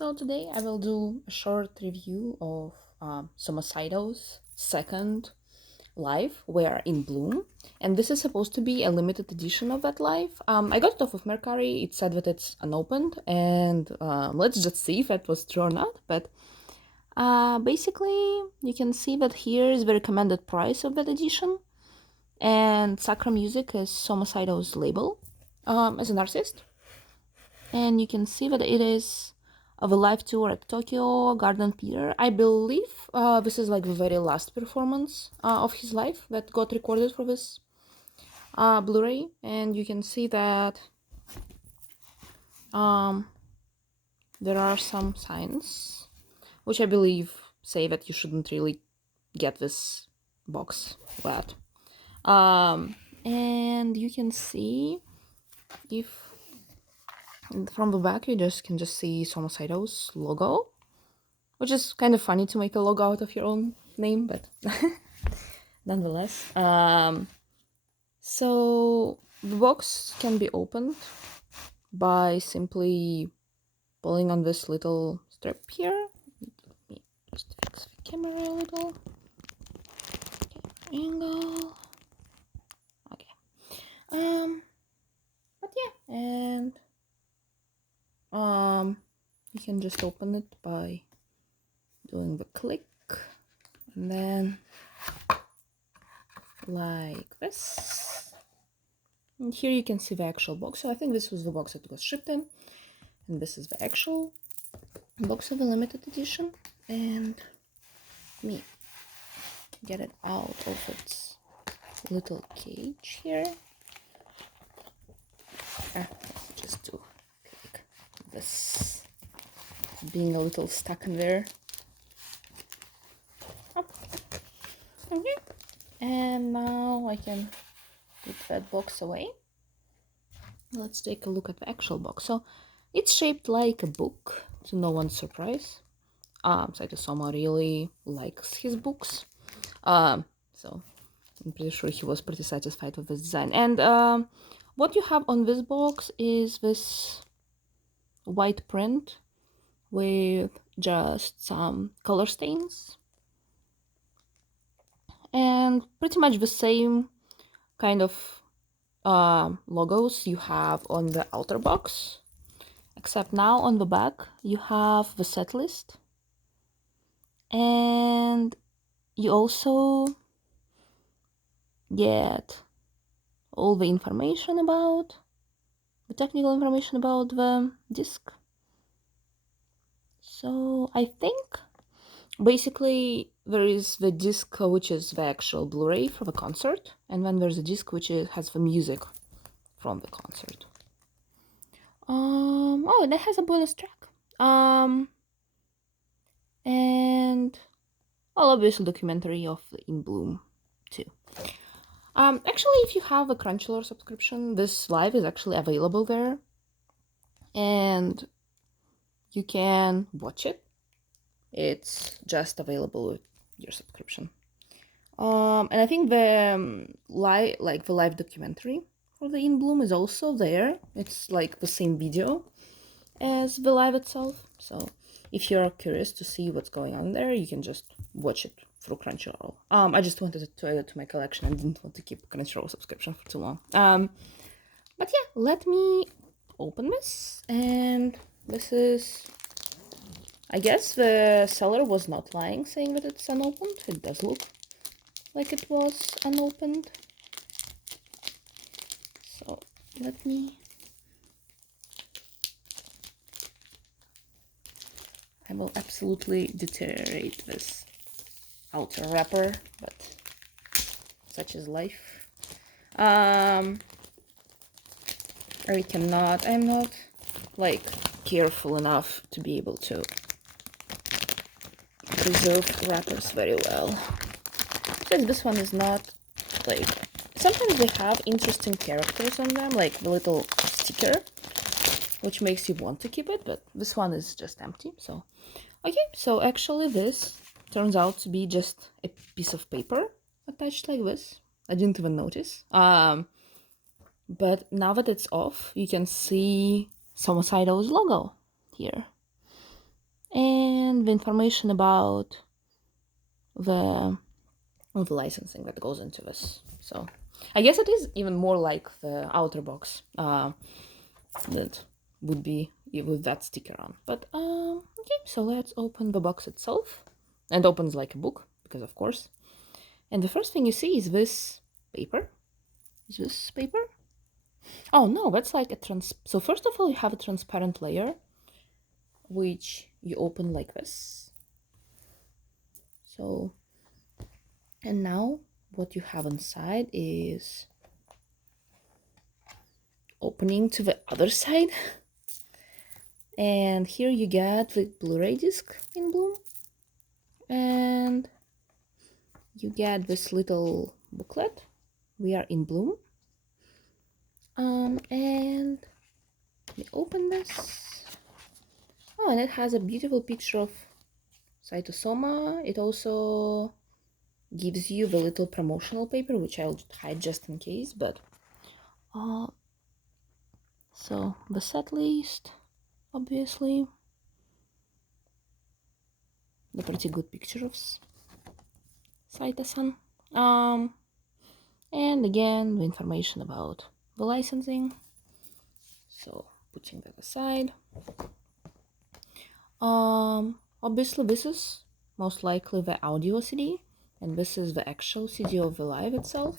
So today I will do a short review of Soma Saito's second live, Where in Bloom, and this is supposed to be a limited edition of that live. I got it off of Mercari. It said that it's unopened, and let's just see if it was true or not. But basically, you can see that here is the recommended price of that edition, and Sakura Music is Soma Saito's label as an artist, and you can see that it is of a live tour at Tokyo Garden Theater. I believe this is like the very last performance of his life that got recorded for this Blu-ray, and you can see that there are some signs which I believe say that you shouldn't really get this box wet. And you can see if from the back you can just see Soma Saito's logo, which is kind of funny to make a logo out of your own name, but nonetheless. So the box can be opened by simply pulling on this little strip here. Let me just fix the camera a little. Okay, angle. Okay. But yeah, and you can just open it by doing the click, and then like this. And here you can see the actual box. So I think this was the box that was shipped in, and this is the actual box of the limited edition. And let me get it out of its little cage here. Just do like this, being a little stuck in there. Okay. And now I can put that box away. Let's take a look at the actual box. So it's shaped like a book, to no one's surprise. Saito Soma really likes his books. So I'm pretty sure he was pretty satisfied with this design. And what you have on this box is this white print with just some color stains, and pretty much the same kind of logos you have on the outer box, except now on the back you have the set list, and you also get all the information about the technical information about the disc. So I think basically there is the disc which is the actual Blu-ray for the concert, and then there's a disc which has the music from the concert. Oh, that has a bonus track. And well, obviously documentary of In Bloom too. Actually, if you have a Crunchyroll subscription, this live is actually available there, and you can watch it. It's just available with your subscription. And I think the live documentary for the In Bloom is also there. It's like the same video as the live itself. So if you're curious to see what's going on there, you can just watch it through Crunchyroll. I just wanted to add it to my collection and didn't want to keep a Crunchyroll subscription for too long. But yeah, let me open this, and this is, I guess the seller was not lying saying that it's unopened. It does look like it was unopened. So let me... I will absolutely deteriorate this outer wrapper, but such is life. I'm not like careful enough to be able to preserve wrappers very well. Because this one is not like, sometimes they have interesting characters on them, like the little sticker, which makes you want to keep it, but this one is just empty. So okay, so actually this turns out to be just a piece of paper attached like this. I didn't even notice. But now that it's off, you can see Soma Saito's logo here. and the information about the licensing that goes into this. So I guess it is even more like the outer box that would be with that sticker on. But okay, so let's open the box itself. And opens like a book, because of course. And the first thing you see is this paper. Is this paper? Oh no, that's like a so first of all you have a transparent layer, which you open like this. So, and now what you have inside is opening to the other side. And here you get the Blu-ray disc in Bloom. And you get this little booklet. We are in Bloom. And we open this. Oh, and it has a beautiful picture of Saito Soma. It also gives you the little promotional paper, which I'll hide just in case, but so the set list, obviously, the pretty good picture of Saito-san, and again the information about the licensing. So putting that aside, obviously this is most likely the audio CD, and this is the actual CD of the live itself.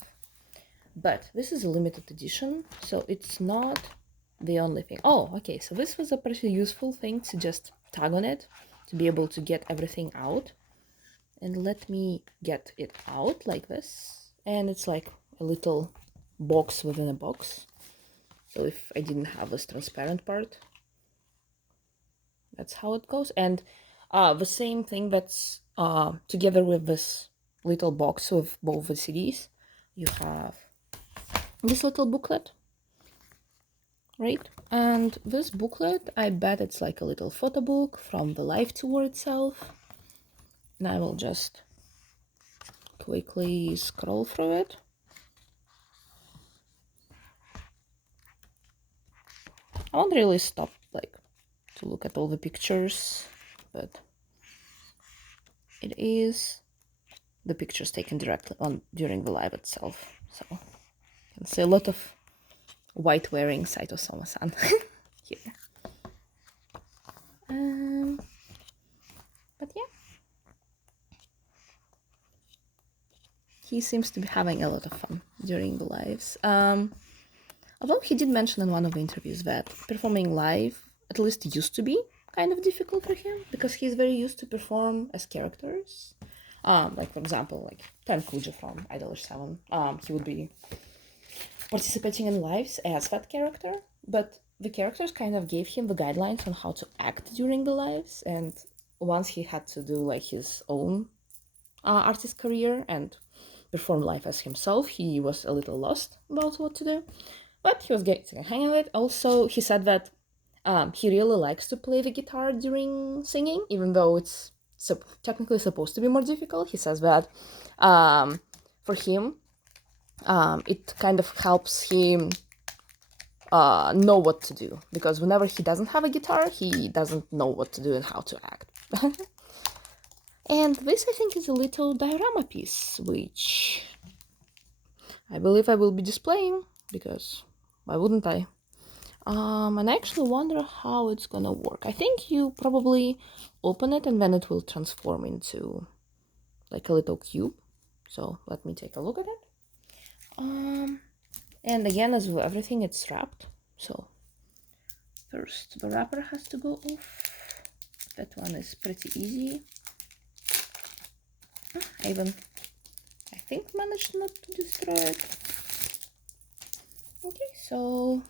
But this is a limited edition, so it's not the only thing. Oh, okay, so this was a pretty useful thing to just tag on it, to be able to get everything out. And let me get it out like this. And it's like a little box within a box. So if I didn't have this transparent part, that's how it goes. And the same thing that's together with this little box with both the CDs, you have this little booklet, right? And this booklet, I bet it's like a little photo book from the live tour itself. And I will just quickly scroll through it. I won't really stop like to look at all the pictures, but it is the pictures taken directly on during the live itself. So you can see a lot of white wearing Saito Soma-san here. But yeah, he seems to be having a lot of fun during the lives. Although he did mention in one of the interviews that performing live at least used to be kind of difficult for him, because he's very used to perform as characters. Like for example, like Tenkuja from Idolish 7, he would be participating in lives as that character, but the characters kind of gave him the guidelines on how to act during the lives, and once he had to do like his own artist career and perform live as himself, he was a little lost about what to do, but he was getting a hang of it. Also, he said that he really likes to play the guitar during singing, even though it's technically supposed to be more difficult. He says that for him, it kind of helps him know what to do, because whenever he doesn't have a guitar, he doesn't know what to do and how to act. And this, I think, is a little diorama piece, which I believe I will be displaying, because why wouldn't I? And I actually wonder how it's gonna work. I think you probably open it and then it will transform into like a little cube. So let me take a look at it. And again, as with everything, it's wrapped. So first the wrapper has to go off. That one is pretty easy. I think managed not to destroy it. Okay, so,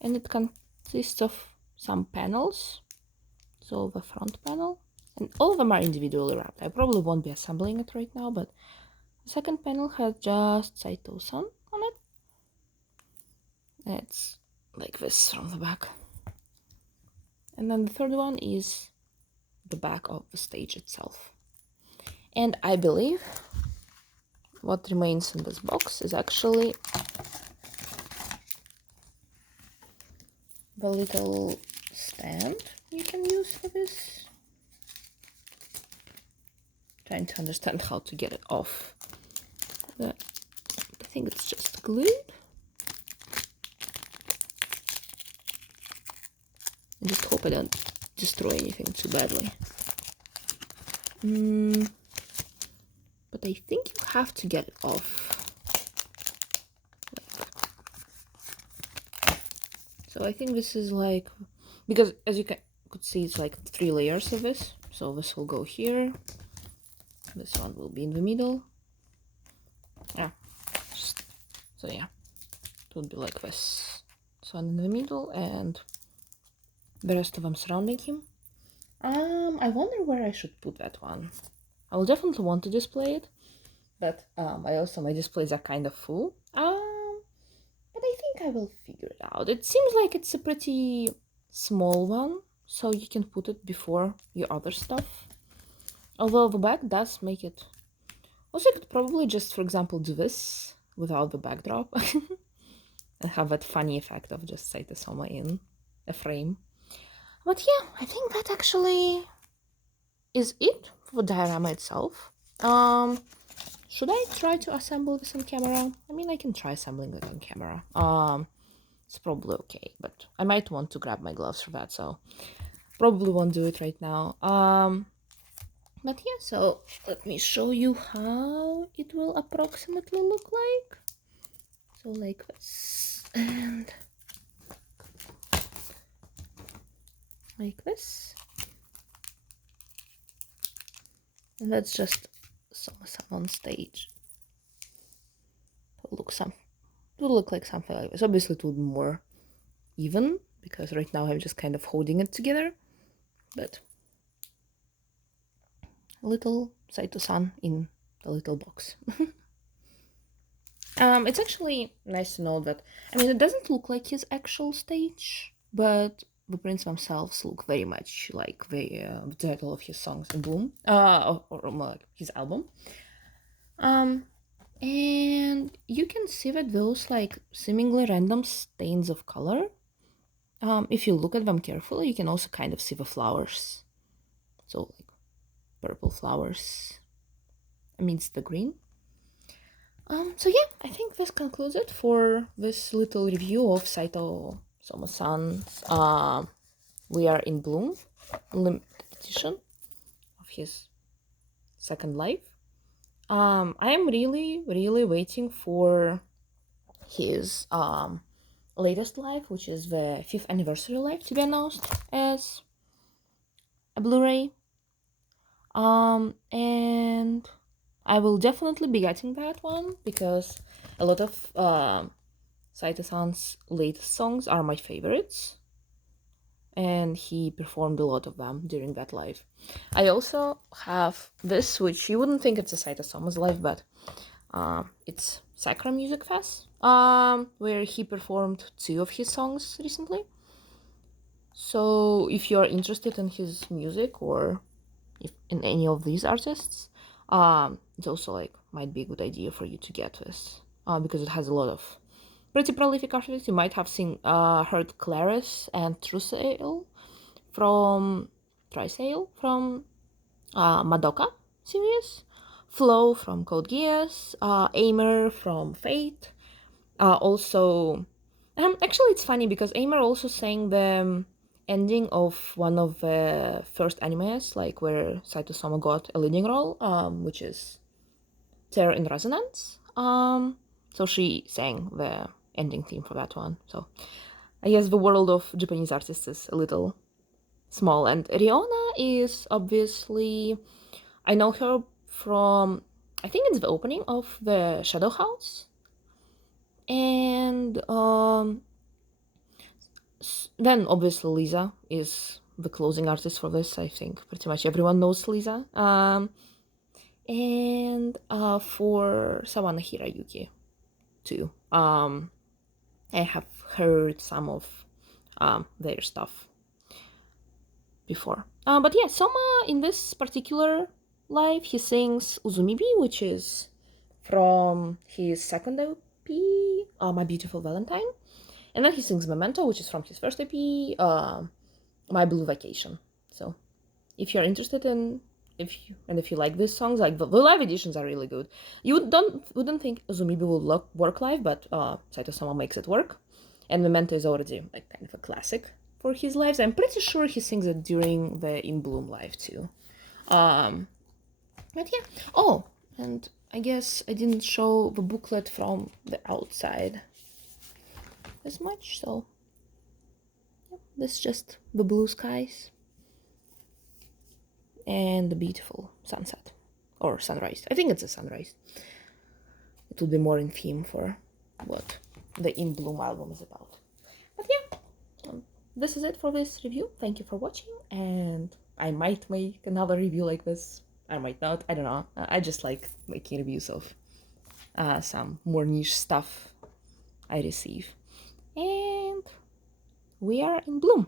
and it consists of some panels. So the front panel, and all of them are individually wrapped. I probably won't be assembling it right now, but the second panel has just Saito-san on it. It's like this from the back. And then the third one is the back of the stage itself. And I believe what remains in this box is actually the little stand you can use for this. trying to understand how to get it off. But I think it's just glued. I just hope I don't destroy anything too badly. But I think you have to get it off. So I think this is like, because as you could see, it's like 3 layers of this. So this will go here. This one will be in the middle. Yeah. So yeah, it would be like this. This one in the middle and the rest of them surrounding him. I wonder where I should put that one. I will definitely want to display it, but my displays are kind of full. But I think I will figure it out. It seems like it's a pretty small one, so you can put it before your other stuff. Although the back does make it. Also, you could probably just, for example, do this without the backdrop and have that funny effect of just Saito Soma in a frame. But yeah, I think that actually is it for the diorama itself. Should I try to assemble this on camera? I mean, I can try assembling it on camera. It's probably okay, but I might want to grab my gloves for that, so probably won't do it right now. But yeah, so let me show you how it will approximately look like. So like this, and like this. And that's just Soma-san on stage. It will look like something like this. Obviously it will be more even, because right now I'm just kind of holding it together. But little Saito-san in the little box. It's actually nice to know that, I mean, it doesn't look like his actual stage, but the prints themselves look very much like the title of his songs in Bloom, or like his album. And you can see that those like seemingly random stains of color, if you look at them carefully, you can also kind of see the flowers. So like purple flowers amidst the green. So yeah, I think this concludes it for this little review of Saito Soma-san's We Are in Bloom limited edition of his second live. I am really waiting for his latest live, which is the 5th anniversary live, to be announced as a Blu-ray. And I will definitely be getting that one because a lot of Saito-san's latest songs are my favorites, and he performed a lot of them during that live. I also have this, which you wouldn't think it's a Saito Soma's live, but it's Sakura Music Fest, where he performed 2 of his songs recently. So if you're interested in his music or if in any of these artists, it's also like might be a good idea for you to get this, because it has a lot of pretty prolific artists. You might have heard Claris and Trisail from Madoka series, Flo from Code Geass, Aimer from Fate. Also, actually it's funny because Aimer also sang the ending of one of the first animes, like where Saito Soma got a leading role, which is Terror in Resonance. So she sang the ending theme for that one. So I guess the world of Japanese artists is a little small. And Riona is obviously, I know her from, I think it's the opening of the Shadow House. And then obviously Lisa is the closing artist for this. I think pretty much everyone knows Lisa. And for Sawana Hirayuki too. I have heard some of their stuff before. But yeah, Soma in this particular live, he sings Uzumibi, which is from his second EP, My Beautiful Valentine. And then he sings Memento, which is from his first EP, My Blue Vacation. So if you're interested in if you like these songs, like the live editions are really good. You wouldn't think Zumibe will work live, but Saito Sama makes it work. And Memento is already like kind of a classic for his lives. I'm pretty sure he sings it during the In Bloom live too. But yeah. Oh, and I guess I didn't show the booklet from the outside as much, so yeah, this is just the blue skies and the beautiful sunset or sunrise. I think it's a sunrise. It would be more in theme for what the In Bloom album is about. But yeah, this is it for this review. Thank you for watching, and I might make another review like this. I might not. I don't know. I just like making reviews of some more niche stuff I receive. And we are in bloom.